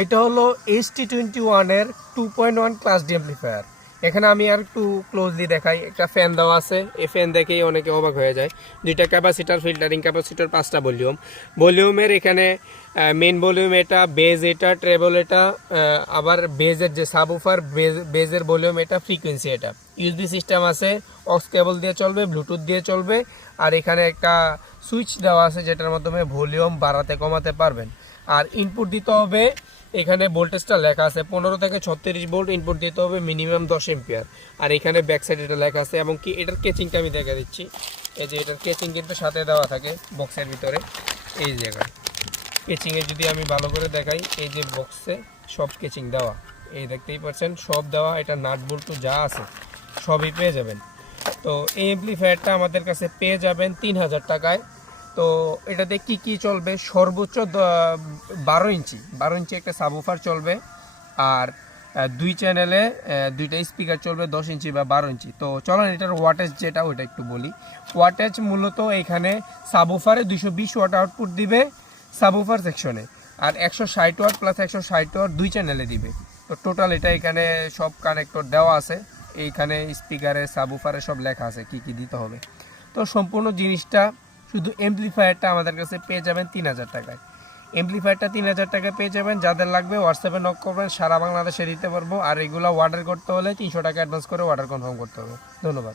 এটা হলো ST21 এর 2.1 ক্লাস ডি অ্যাম্পলিফায়ার। এখানে আমি আর একটু ক্লোজলি দেখাই। একটা ফ্যান দেওয়া আছে, এই ফ্যান দেখেই অনেকে অবাক হয়ে যায়। দুইটা ক্যাপাসিটার, ফিল্টারিং ক্যাপাসিটার, 5টা ভলিউম। ভলিউমের এখানে মেন ভলিউম এটা, বেজ এটা, ট্রেবল এটা, আবার বেজের যে সাবউফার, বেজের ভলিউম এটা, ফ্রিকোয়েন্সি এটা। ইউএসবি সিস্টেম আছে, অক্স কেবল দিয়ে চলবে, ব্লুটুথ দিয়ে চলবে। আর এখানে একটা সুইচ দেওয়া আছে যেটার মাধ্যমে ভলিউম বাড়াতে কমাতে পারবেন। আর ইনপুট দিতে হবে, এখানে ভোল্টেজটা লেখা আছে 15 থেকে 36 ভোল্ট ইনপুট দিতে হবে, মিনিমাম 10 এম্পিয়ার। আর এখানে ব্যাক সাইড এটা লেখা আছে, এবং কি এটার কেচিংটা আমি দেখা দিচ্ছি। এই যে এটার কেচিং কিন্তু সাথে দেওয়া থাকে বক্সের ভিতরে। এই জায়গায় কেচিংয়ে যদি আমি ভালো করে দেখাই, এই যে বক্সে সব কেচিং দেওয়া, এই দেখতেই পাচ্ছেন সব দেওয়া। এটা নাট বল্টু যা আছে সবই পেয়ে যাবেন। তো এই অ্যাম্পলিফায়ারটা আমাদের কাছে পেয়ে যাবেন 3000 টাকায়। তো এটাতে কি কি চলবে? সর্বোচ্চ 12 ইঞ্চি একটা সাবউফার চলবে, আর 2 চ্যানেলে 2টা স্পিকার চলবে 10 ইঞ্চি বা 12 ইঞ্চি। তো চলেন এটার ওয়াটেজ যেটা ওটা একটু বলি। ওয়াটেজ মূলত এখানে সাবউফারে 220 ওয়াট আউটপুট দিবে সাবউফার সেকশনে, আর 160 ওয়াট প্লাস 160 ওয়াট 2 চ্যানেলে দিবে। তো টোটাল এটা এখানে সব কানেক্টর দেওয়া আছে, এইখানে স্পিকারে সাবউফারে সব লেখা আছে কি কি দিতে হবে। তো সম্পূর্ণ জিনিসটা, শুধু এমপ্লিফায়ারটা আমাদের কাছে পেয়ে যাবেন 3000 টাকায়। এমপ্লিফায়ারটা 3000 টাকায় পেয়ে যাবেন। যাদের লাগবে হোয়াটসঅ্যাপে নক করবেন, সারা বাংলাদেশে দিতে পারবো। আর এগুলো অর্ডার করতে হলে 300 টাকা অ্যাডভান্স করে অর্ডার কনফার্ম করতে হবে। ধন্যবাদ।